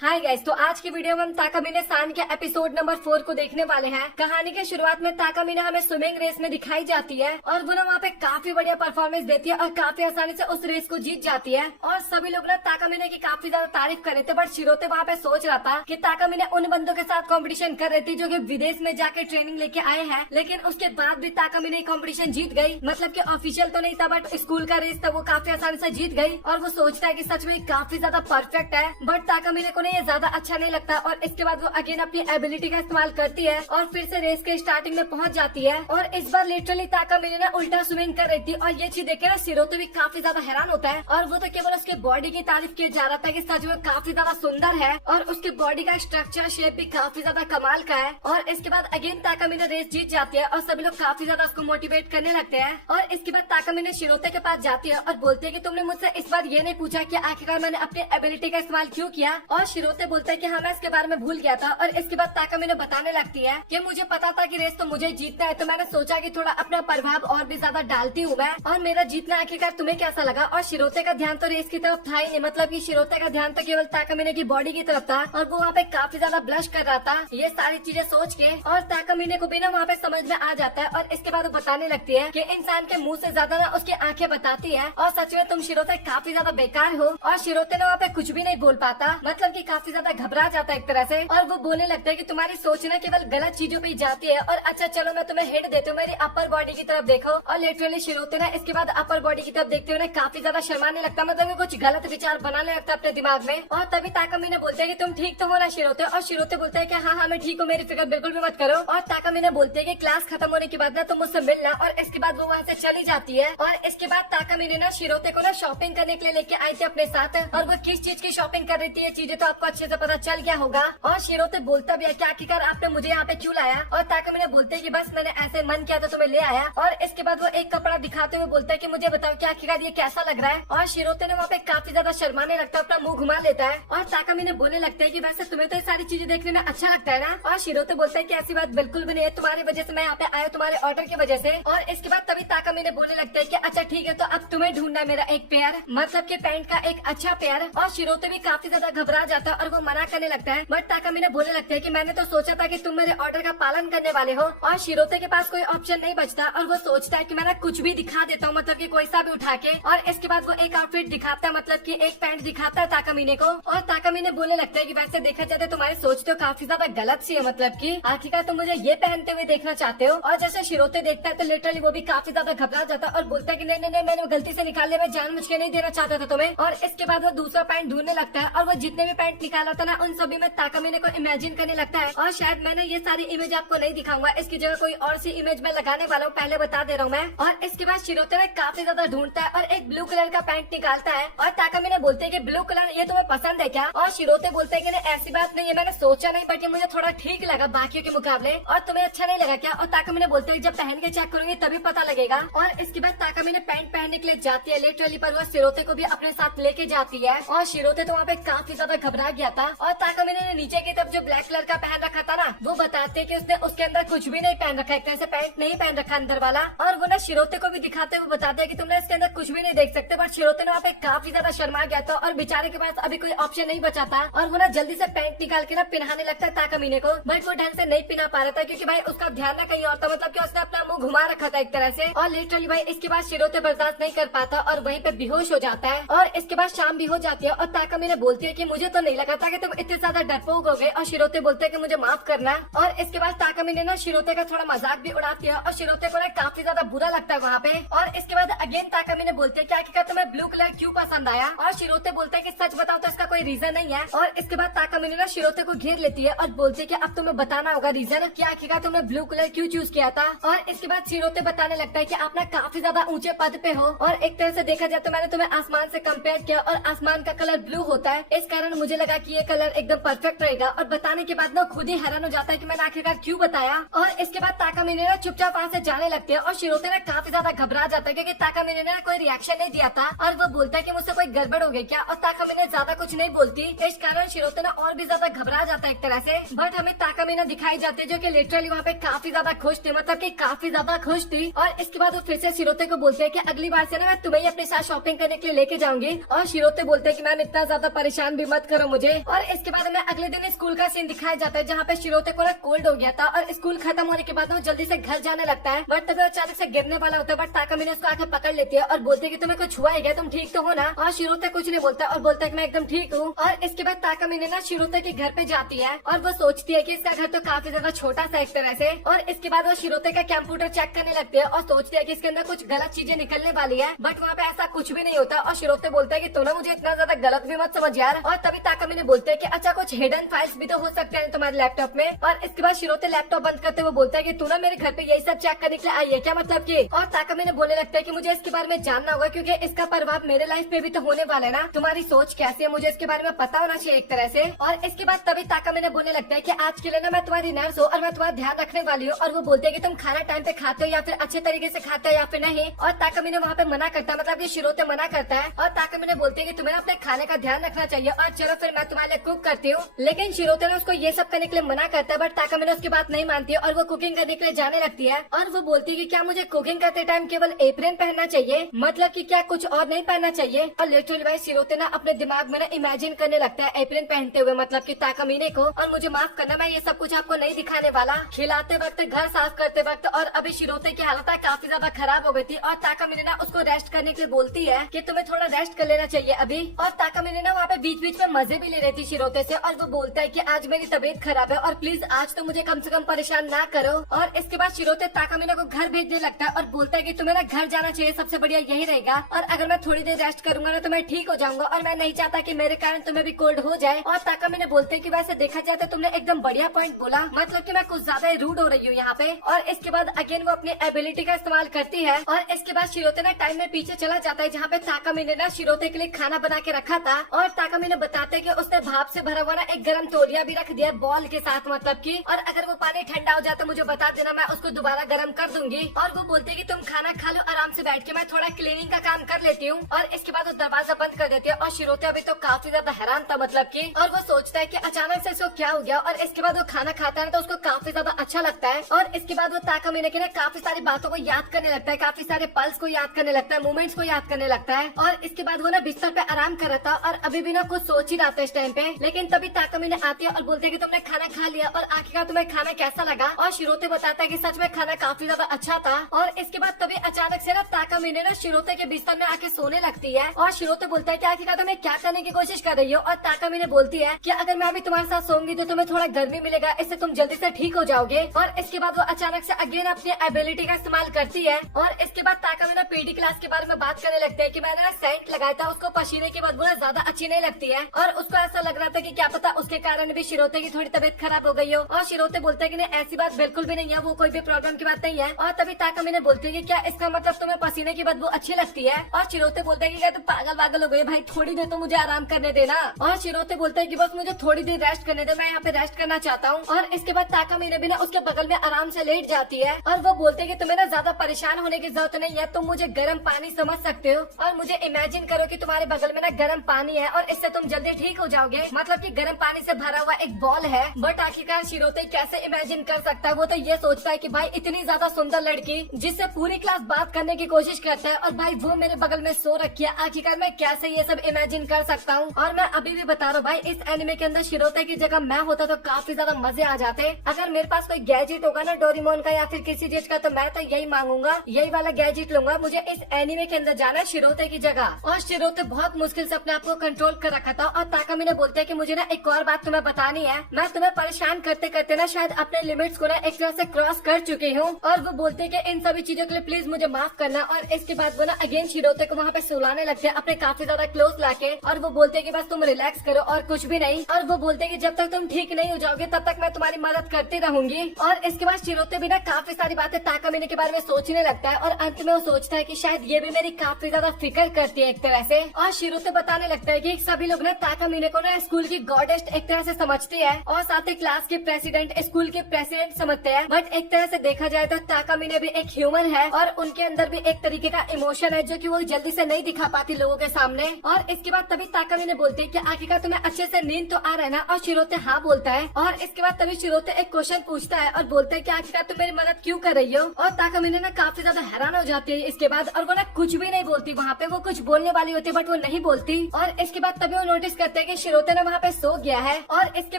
Hi guys, तो आज की वीडियो में हम ताकामिने सान के एपिसोड नंबर 4 को देखने वाले हैं। कहानी के शुरुआत में ताकामिने हमें स्विमिंग रेस में दिखाई जाती है और वो ना वहाँ पे काफी बढ़िया परफॉर्मेंस देती है और काफी आसानी से उस रेस को जीत जाती है। और सभी लोग ना ताकामिने की काफी ज्यादा तारीफ कर रहे थे, बट शिरोते वहाँ पे सोच रहा था कि ताकामिने उन बंदों के साथ कॉम्पिटिशन कर रही थी जो की विदेश में जाके ट्रेनिंग लेके आए हैं, लेकिन उसके बाद भी ताकामिने कॉम्पिटिशन जीत गयी। मतलब की ऑफिशियल तो नहीं था, बट स्कूल का रेस था, वो काफी आसानी से जीत गयी। और वो सोचता है की सच में काफी ज्यादा परफेक्ट है, बट ताकामिने को ये ज्यादा अच्छा नहीं लगता। और इसके बाद वो अगेन अपनी एबिलिटी का इस्तेमाल करती है और फिर से रेस के स्टार्टिंग में पहुंच जाती है। और इस बार लिटरली ताकामिने ना उल्टा स्विमिंग कर रही थी और ये चीज देख के ना शिरोते भी काफी ज्यादा हैरान होता है। और वो तो केवल उसके बॉडी की तारीफ किया जा रहा था कि सच में काफी ज्यादा सुंदर है और उसके बॉडी का स्ट्रक्चर शेप भी काफी ज्यादा कमाल का है। और इसके बाद अगेन ताकामिने रेस जीत जाती है और सभी लोग काफी ज्यादा उसको मोटिवेट करने लगते हैं। और इसके बाद ताकामिने शिरोते के पास जाती है और बोलते है कि तुमने मुझसे इस बार ये नहीं पूछा कि आखिरकार मैंने अपनी एबिलिटी का इस्तेमाल क्यों किया। और शिरोते बोलते है कि हाँ, मैं इसके बारे में भूल गया था। और इसके बाद ताकामिने बताने लगती है कि मुझे पता था कि रेस तो मुझे जीतना है, तो मैंने सोचा कि थोड़ा अपना प्रभाव और भी ज्यादा डालती हूँ मैं, और मेरा जीतना आखिरकार तुम्हें कैसा लगा। और शिरोते का ध्यान तो रेस की तरफ था ही नहीं, मतलब कि शिरोते का ध्यान तो केवल ताकामिने की बॉडी की तरफ था और वो वहाँ पे काफी ज्यादा ब्लश कर रहा था ये सारी चीजें सोच के। और ताकामिने को भी ना वहाँ पे समझ में आ जाता है और इसके बाद वो बताने लगती है कि इंसान के मुंह से ज्यादा ना उसकी आंखें बताती है। और सच में तुम शिरोते काफी ज्यादा बेकार हो। और शिरोते ना वहाँ पे कुछ भी नहीं बोल पाता, मतलब कि काफी ज्यादा घबरा जाता है एक तरह से। और वो बोलने लगता है कि तुम्हारी सोच ना केवल गलत चीजों पे ही जाती है। और अच्छा चलो मैं तुम्हें हिंट देती हूँ, मेरी अपर बॉडी की तरफ देखो। और लिटरली शिरोते ना इसके बाद अपर बॉडी की तरफ देखते हुए काफी ज्यादा शर्माने लगता है, मतलब कुछ गलत विचार बनाने लगता है अपने दिमाग में। और तभी ताकामिने बोलते हैं कि तुम ठीक तो हो ना शिरोते। और शिरोते बोलते हैं कि हाँ हाँ मैं ठीक हूँ, मेरी फिक्र बिल्कुल भी मत करो। और ताकामिने बोलते हैं कि क्लास खत्म होने के बाद ना तुम मुझसे मिलना। और इसके बाद वो वहाँ से चली जाती है। और इसके बाद ताकामिने ना शिरोते को ना शॉपिंग करने के लिए लेके आई थी अपने साथ। और वो किस चीज की शॉपिंग कर रही थी ये चीजें तो आपको अच्छे से पता चल गया होगा। और शिरोते बोलता भी है कि आखिरकार आपने मुझे यहाँ पे क्यों लाया। और ताकामिने बोलते हैं कि बस मैंने ऐसे मन किया तो तुम्हें ले आया। और इसके बाद वो एक कपड़ा दिखाते हुए बोलता है कि मुझे बताओ कि आखिरकार ये कैसा लग रहा है। और शिरोते ने वहाँ पे काफी ज्यादा शर्माने लगता है, अपना मुंह घुमा लेता है। और ताकामिने बोलने लगता है कि वैसे तुम्हें तो ये सारी चीजें देखने में अच्छा लगता है ना। और शिरोते बोलता है कि ऐसी बात बिल्कुल भी नहीं है, तुम्हारी वजह से मैं यहाँ पे आया, तुम्हारे ऑर्डर की वजह से। और इसके बाद तभी ताकामिने बोलने लगता है कि अच्छा ठीक है, तो अब तुम्हें ढूंढना है मेरा एक पेयर, मतलब कि पैंट का एक अच्छा पेयर। और शिरोते भी काफी ज्यादा घबरा जाता है और वो मना करने लगता है, बट ताकामिने बोलने लगता है कि मैंने तो सोचा था कि तुम मेरे ऑर्डर का पालन करने वाले हो। और शिरोते के पास कोई ऑप्शन नहीं बचता और वो सोचता है कि मैं ना कुछ भी दिखा देता हूँ, मतलब कि कोई सा भी उठा के। और इसके बाद वो एक आउटफिट दिखाता है, मतलब कि एक पैंट दिखाता है ताकामिने को। और ताकामिने बोलने लगता है कि वैसे देखा जाए तो तुम्हारी सोच तो काफी ज्यादा गलत सी है, मतलब कि आखिरकार तुम मुझे ये पहनते हुए देखना चाहते हो। और जैसे शिरोते देखता है तो लिटरली वो भी काफी ज्यादा घबरा जाता है और बोलता है कि नहीं नहीं नहीं, मैंने गलती से निकाल लिया, मैं जानबूझ के नहीं देना चाहता था तुम्हें। और इसके बाद वो दूसरा पैंट ढूंढने लगता है और वो जितने भी पैंट निकाला था ना उन सभी में ताकामिने को इमेजिन करने लगता है। और शायद मैंने ये सारी इमेज आपको नहीं दिखाऊंगा, इसकी जगह कोई और सी इमेज में लगाने वाला हूँ, पहले बता दे रहा हूँ मैं। और इसके बाद शिरोते में काफी ज्यादा ढूंढता है और एक ब्लू कलर का पैंट निकालता है। और ताकामिने बोलते हैं कि ब्लू कलर ये तुम्हें पसंद है क्या। और शिरोते बोलते हैं कि नहीं ऐसी बात नहीं है, मैंने सोचा नहीं, बट ये मुझे थोड़ा ठीक लगा बाकियों के मुकाबले। और तुम्हें अच्छा नहीं लगा क्या। और ताकामिने बोलते हैं जब पहन के चेक करूंगी तभी पता लगेगा। और इसके बाद ताकामिने पैंट पहनने के लिए जाती है लिटरली, पर वो शिरोते को भी अपने साथ लेके जाती है। और शिरोते तो वहाँ पे काफी ज्यादा घबरा गया था। और ताकामिने ने नीचे की तरफ जो ब्लैक कलर का पहन रखा था ना, वो बताते कि उसने उसके अंदर कुछ भी नहीं पहन रखा है, कैसे पैंट नहीं पहन रखा अंदर वाला। और वो ना शिरोते को भी दिखाते हुए बताते हैं कि तुमने इसके अंदर कुछ भी नहीं देख सकते। बट शिरोते ने वहाँ पे काफी ज्यादा शर्मा गया था और बेचारे के पास अभी कोई ऑप्शन नहीं बचा था। और वो ना जल्दी से पैंट निकाल के ना पिनहाने लगता है ताकामिने को, बट वो ढंग से नहीं पिना पा रहा था क्योंकि भाई उसका ध्यान ना कहीं और था, मतलब कि उसने अपना मुंह घुमा रखा था एक तरह से। और लिटरली भाई इसके बाद शिरोते बर्दाश्त नहीं कर पाता और वहीं पे बेहोश हो जाता है। और इसके बाद शाम भी हो जाती है और ताकामिने बोलती है कि मुझे तो नहीं लगा था कि तुम इतने ज्यादा डरपोक हो गए। और शिरोते बोलते हैं कि मुझे माफ करना। और इसके बाद ताकामिने ना शिरोते का थोड़ा मजाक भी उड़ाती है और शिरोते को ना काफी ज्यादा बुरा लगता है वहाँ पे। और इसके बाद अगेन ताकामिने बोलते हैं कि आखिरकार तुम्हें ब्लू कलर क्यों पसंद आया। और शिरोते बोलते हैं कि सच बताओ तो इसका कोई रीजन नहीं है। और इसके बाद ताकामिने ना शिरोते को घेर लेती है और बोलती है कि अब तुम्हें बताना होगा रीजन कि आखिरकार तुमने ब्लू कलर क्यों चूज किया था। और इसके बाद शिरोते बताने लगता है कि आप ना काफी ज्यादा ऊंचे पद पे हो और एक तरह से देखा जाए तो मैंने तुम्हें आसमान से कंपेयर किया और आसमान का कलर ब्लू होता है, इस कारण मुझे लगा कि ये कलर एकदम परफेक्ट रहेगा। और बताने के बाद ना खुद ही हैरान हो जाता है कि मैंने आखिरकार क्यों बताया। और इसके बाद ताकामिने ना चुपचाप वहाँ से जाने लगते हैं और शिरोते ना काफी ज्यादा घबरा जाता है क्योंकि ताकामिने ने कोई रिएक्शन नहीं दिया था। और वो बोलता है कि मुझसे कोई गड़बड़ हो गई क्या। और ताकामिने ज्यादा कुछ नहीं बोलती, इस कारण शिरोते ना और भी ज्यादा घबरा जाता है एक तरह से। बट हमें ताकामिने दिखाई जाती है जो कि लिटरली वहाँ पे काफी ज्यादा खुश थी, मतलब कि काफी ज्यादा खुश थी। और इसके बाद वो फिर से शिरोते को बोलते हैं कि अगली बार से ना मैं तुम्हें अपने साथ शॉपिंग करने के लिए लेके जाऊंगी। और शिरोते बोलते हैं कि मैम इतना ज्यादा परेशान भी मत करो मुझे। और इसके बाद में अगले दिन स्कूल का सीन दिखाया जाता है जहाँ पे शिरोते को ना कोल्ड हो गया था और स्कूल खत्म होने के बाद वो जल्दी से घर जाने लगता है, बट तभी अचानक से गिरने वाला होता है। बट ताकामिने उसको आके पकड़ लेती है और बोलते है कि तुम्हें कुछ हुआ है क्या, तुम ठीक तो हो ना। और शिरोते कुछ नहीं बोलता और बोलता है कि मैं एकदम ठीक हूँ। और इसके बाद ताकामिने ना शिरोते के घर पे जाती है और वो सोचती है कि इसका घर तो काफी ज्यादा छोटा सा एक तरह से। और इसके बाद वो शिरोते का कंप्यूटर चेक करने लगती है और सोचती है कि इसके अंदर कुछ गलत चीजें निकलने वाली है, बट वहाँ पे ऐसा कुछ भी नहीं होता। और शिरोते बोलता है कि तू ना मुझे इतना ज्यादा गलत भी मत समझ यार। और तभी ताकामिने बोलते है कि अच्छा कुछ हिडन फाइल्स भी तो हो सकते हैं तुम्हारे लैपटॉप में। और इसके बाद शिरोते लैपटॉप बंद करते हुए बोलता है कि तू ना मेरे घर पे यही सब चेक करने के लिए आई है क्या, मतलब कि। और ताकामिने बोलने लगता है कि मुझे इसके बारे में जानना होगा क्योंकि इसका प्रभाव मेरे लाइफ पे भी तो होने वाला है ना। तुम्हारी सोच कैसी है मुझे इसके बारे में पता होना चाहिए एक तरह से। और इसके बाद तभी ताकामिने बोलने लगता है कि आज के लिए ना मैं तुम्हारी नर्स हूँ और मैं तुम्हारा ध्यान रखने वाली हूँ। और वो बोलते है कि तुम खाना टाइम पे खाते हो या फिर अच्छे तरीके से खाते हो या फिर नहीं। और ताकामिने वहाँ पे मना करता है, मतलब कि शिरोते मना करता है। और ताकामिने बोलते है कि तुम्हें अपने खाने का ध्यान रखना चाहिए और चलो फिर मैं तुम्हारे लिए कुक करती हूँ। लेकिन शिरोते ने उसको ये सब करने के लिए मना करता है, बट ताकामिने उसकी बात नहीं मानती है और वो कुकिंग करने के लिए जाने लगती है। और वो बोलती है कि क्या मुझे कुकिंग करते टाइम केवल एप्रन पहनना चाहिए, मतलब कि क्या कुछ और नहीं पहनना चाहिए। और लिटरली भाई शिरोते ना अपने दिमाग में ना इमेजिन करने लगता है एप्रन पहनते हुए, मतलब कि ताकामिने को। और मुझे माफ करना मैं ये सब कुछ आपको नहीं दिखाने वाला। खिलाते वक्त, घर साफ करते वक्त और अभी शिरोते की हालत काफी ज्यादा खराब हो गई थी। और ताकामिने ना उसको रेस्ट करने के लिए बोलती है कि तुम्हें थोड़ा रेस्ट कर लेना चाहिए अभी। और ताकामिने ना वहाँ पे बीच बीच में मजे भी ले रही थी शिरोते से। और वो बोलता है कि आज मेरी तबीयत खराब है और प्लीज आज तो मुझे कम से कम परेशान ना करो। और इसके बाद शिरोते ताकामिने को घर भेजने लगता है और बोलता है कि तुम्हें ना घर जाना चाहिए, सबसे बढ़िया यही रहेगा। और अगर मैं थोड़ी देर रेस्ट करूंगा ना तो मैं ठीक हो जाऊंगा और मैं नहीं चाहता कि मेरे कारण तुम्हें भी कोल्ड हो जाए। और ताकामिने बोलते हैं कि वैसे देखा जाए तो तुमने एकदम बढ़िया पॉइंट बोला, मतलब कि मैं कुछ ज्यादा ही रूड हो रही हूँ यहाँ पे। और इसके बाद अगेन वो अपनी एबिलिटी का इस्तेमाल करती है। और इसके बाद शिरोते ना टाइम में पीछे चला जाता है जहाँ पे ताकामिने ना शिरोते के लिए खाना बना के रखा था। और ताकामिने बताते हैं कि उसने भाप से भरा हुआ ना एक गर्म तौलिया भी रख दिया बॉल के साथ, मतलब कि। और अगर वो पानी ठंडा हो जाए तो मुझे बता देना, मैं उसको दोबारा गर्म कर दूंगी। और वो बोलते हैं कि तुम खाना खा लो आराम से बैठ के, मैं थोड़ा क्लीनिंग का काम कर लेती हूँ। और इसके बाद वो दरवाजा बंद कर देती है और शिरोते अभी तो काफी ज्यादा हैरान था, मतलब कि। और वो सोचता है कि अचानक से इसको क्या हो गया। और इसके बाद वो खाना खाता है तो उसको काफी ज्यादा अच्छा लगता है। और इसके बाद वो ताकामिने की ना काफी सारी बातों को याद करने लगता है, काफी सारे पल्स को याद करने लगता है, मोमेंट्स को याद करने लगता है। और इसके बाद वो ना बिस्तर पे आराम कर रहा था और अभी भी ना कुछ सोच ही रहा था इस टाइम पे। लेकिन तभी ताकामिने आती है और बोलते है कि तुमने खाना खा लिया और आखिरकार तुम्हें खाना कैसा लगा। और शिरोते बताता है कि सच में खाना काफी ज्यादा अच्छा था। और इसके बाद तभी अचानक से ना ताकामिने ना शिरोते के बिस्तर में आके सोने लगती है। और शिरोते बोलता है कि आखिरकार तुम्हें क्या करने की कोशिश कर रही हो। और ताकामिने बोलती है कि अगर मैं अभी तुम्हारे साथ सोऊंगी तो तुम्हें थोड़ा गर्मी मिलेगा, इससे तुम जल्दी से ठीक हो जाओगे। और इसके बाद वो अचानक से अगेन अपनी एबिलिटी का इस्तेमाल करती है। और इसके बाद ताकामिने पीटी क्लास के बारे में बात करने लगते हैं कि मैंने ना सेंट लगाया था, उसको पसीने की बदबू ना ज्यादा अच्छी नहीं लगती है। और उसको ऐसा लग रहा था कि क्या पता उसके कारण भी शिरोते की थोड़ी तबीयत खराब हो गई हो। और शिरोते बोलते हैं कि नहीं ऐसी बात बिल्कुल भी नहीं है, वो कोई भी प्रॉब्लम की बात नहीं है। और तभी ताकामिने बोलती है कि क्या इसका मतलब तुम्हें पसीने की बदबू अच्छी लगती है। और शिरोते बोलते हैं कि क्या तुम पागल वागल हो गई भाई, थोड़ी देर तो मुझे आराम करने देना। और शिरोते बोलते हैं कि बस मुझे थोड़ी देर रेस्ट करने दे, मैं यहाँ पे रेस्ट करना चाहता हूँ। और इसके बाद ताकामिने भी ना उसके बगल में आराम से लेट जाती है। और वो बोलते हैं कि तुम्हें ना ज्यादा परेशान होने की जरूरत नहीं है, तुम मुझे गर्म पानी समझ सकते हो। और मुझे इमेजिन करो कि तुम्हारे बगल में ना गर्म पानी है और इससे तुम जल्दी ठीक हो जाओगे, मतलब कि गर्म पानी से भरा हुआ एक बॉल है। बट आखिरकार शिरोते कैसे इमेजिन कर सकता है, वो तो ये सोचता है कि भाई इतनी ज्यादा सुंदर लड़की जिससे पूरी क्लास बात करने की कोशिश करता है और भाई वो मेरे बगल में सो रखी है, आखिरकार मैं कैसे ये सब इमेजिन कर सकता हूँ। और मैं अभी भी बता रहा हूँ भाई, इस एनिमे के अंदर शिरोते की जगह मैं होता तो काफी ज्यादा मजे आ जाते। अगर मेरे पास कोई गैजेट होगा ना डोरेमोन का या फिर किसी चीज का, तो मैं तो यही मांगूंगा, यही वाला गैजेट लूंगा। मुझे इस एनिमे के अंदर जाना है शिरोते की जगह। और शिरोते बहुत मुश्किल से अपने आप को कंट्रोल कर रखा था। और ताकामिने बोलते हैं कि मुझे ना एक और बात तुम्हें बतानी है, मैं तुम्हें परेशान करते करते ना शायद अपने लिमिट्स को ना एक तरह से क्रॉस कर चुकी हूँ। और वो बोलते हैं कि इन सभी चीजों के लिए प्लीज मुझे माफ करना। और इसके बाद वो ना अगेन शिरोते को वहाँ पे सुलाने लगते हैं अपने काफी ज्यादा क्लोज लाके। और वो बोलते हैं कि बस तुम रिलैक्स करो और कुछ भी नहीं। और वो बोलते हैं कि जब तक तुम ठीक नहीं हो जाओगे तब तक मैं तुम्हारी मदद करती रहूंगी। और इसके बाद शिरोते भी ना काफी सारी बातें ताकामिने के बारे में सोचने लगता है। और अंत में वो सोचता है कि शायद ये भी मेरी काफी ज्यादा फिक्र करती है एक तरह से। और शिरोते बताने लगता है कि सभी लोग ना ताकामिने को ना स्कूल की गॉडेस्ट एक तरह से समझती है और साथ ही क्लास के प्रेसिडेंट, स्कूल के प्रेसिडेंट समझते हैं। बट एक तरह से देखा जाए तो ताकामिने भी एक ह्यूमन है और उनके अंदर भी एक तरीके का इमोशन है जो कि वो जल्दी से नहीं दिखा पाती लोगों के सामने। और इसके बाद तभी ताकामिने बोलती है कि आखिरकार तुम्हें अच्छे से नींद तो आ रहा है ना। और शिरोते हाँ बोलता है। और इसके बाद तभी शिरोते एक क्वेश्चन पूछता है और बोलता है कि आखिरकार तुम मेरी मदद क्यों कर रही हो। और ताकामिने ना काफी ज्यादा हैरान हो जाती है इसके बाद। और वो ना कुछ भी नहीं बोलती, वहाँ पे वो कुछ बोलने वाली होती है बट वो नहीं बोलती। और इसके बाद तभी वो नोटिस करती करते हैं कि शिरोते ने वहाँ पे सो गया है और इसके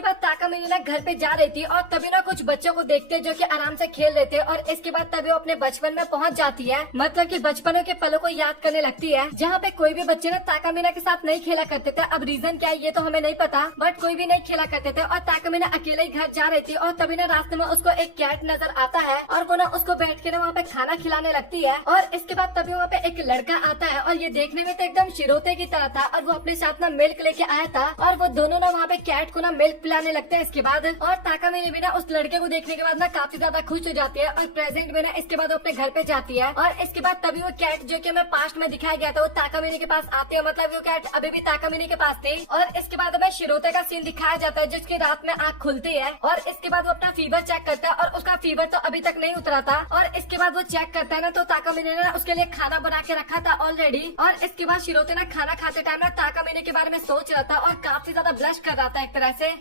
बाद ताकामिने ना घर पे जा रही थी और तभी ना कुछ बच्चों को देखते हैं जो कि आराम से खेल रहे थे और इसके बाद तभी वो अपने बचपन में पहुंच जाती है, मतलब कि बचपनों के पलों को याद करने लगती है जहाँ पे कोई भी बच्चे ना ताकामिना के साथ नहीं खेला करते थे। अब रीजन क्या है ये तो हमें नहीं पता, बट कोई भी नहीं खेला करते थे और ताकामिना अकेले ही घर जा रही थी और तभी ना रास्ते में उसको एक कैट नजर आता है और वो ना उसको बैठ के ना वहाँ पे खाना खिलाने लगती है और इसके बाद तभी वहाँ पे एक लड़का आता है और ये देखने में तो एकदम शिरोते की तरह था और वो अपने साथ ना मिल्क लेके आया था और वो दोनों ना वहाँ पे कैट को ना मिल्क पिलाने लगते हैं। इसके बाद और ताकामिने भी ना उस लड़के को देखने के बाद ना काफी ज्यादा खुश हो जाती है और प्रेजेंट में ना इसके बाद वो अपने घर पे जाती है और इसके बाद तभी वो कैट जो कि हमें पास्ट में दिखाया गया था वो ताकामिने के पास आती है, मतलब वो कैट अभी भी ताकामिने के पास थी और इसके बाद हमें शिरोते का सीन दिखाया जाता है जिसकी रात में आँख खुलती है और इसके बाद वो अपना फीवर चेक करता है और उसका फीवर तो अभी तक नहीं उतरा था और इसके बाद वो चेक करता है ना तो ताकामिने ने उसके लिए खाना बना के रखा था ऑलरेडी और इसके बाद शिरोते ना खाना खाते टाइम ना ताकामिने के बारे में सोच रहा था और काफी ज्यादा ब्लश कर रहा था एक तरह से।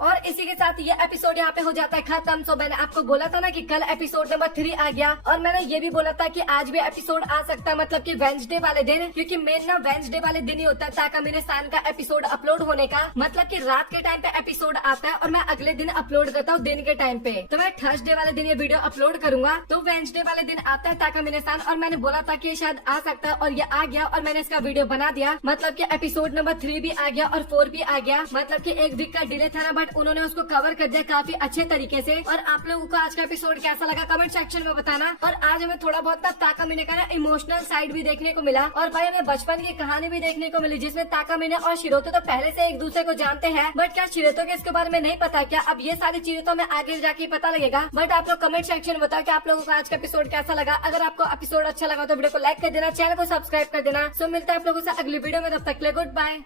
और इसी के साथ ये एपिसोड यहाँ पे हो जाता है खत्म। सो मैंने आपको बोला था ना कि कल एपिसोड नंबर 3 आ गया और मैंने ये भी बोला था कि आज भी एपिसोड आ सकता है, मतलब कि वेंसडे वाले दिन, क्योंकि मेन ना वेंसडे वाले दिन ही होता है ताकामिने सान का एपिसोड अपलोड होने का, मतलब कि रात के टाइम पे एपिसोड आता है और मैं अगले दिन अपलोड करता हूँ दिन के टाइम पे। तो मैं थर्सडे वाले दिन ये वीडियो अपलोड करूंगा तो वेंसडे वाले दिन आता है ताकामिने सान और मैंने बोला था कि ये शायद आ सकता है और ये आ गया और मैंने इसका वीडियो बना दिया, मतलब की एपिसोड नंबर 3 भी आ गया और 4 भी आ गया, मतलब की एक वीक का डिले था ना बट उन्होंने उसको कवर कर दिया काफी अच्छे तरीके से। और आप लोगों को आज का एपिसोड कैसा लगा कमेंट सेक्शन में बताना। और आज हमें थोड़ा बहुत ना ताकामिने का ना इमोशनल साइड भी देखने को मिला और भाई हमें बचपन की कहानी भी देखने को मिली जिसमें ताकामिने और शिरोते तो पहले से एक दूसरे को जानते हैं, बट क्या शिरोते को इसके बारे में नहीं पता क्या? अब ये सारी चीजें तो हमें आगे जाके पता लगेगा, बट आप लोग कमेंट सेक्शन में बताओ कि आप लोगों को आज का एपिसोड कैसा लगा। अगर आपको एपिसोड अच्छा लगा तो वीडियो को लाइक कर देना, चैनल को सब्सक्राइब कर देना। सो मिलता है आप लोगों से अगली वीडियो में, तब तक के लिए गुड बाय।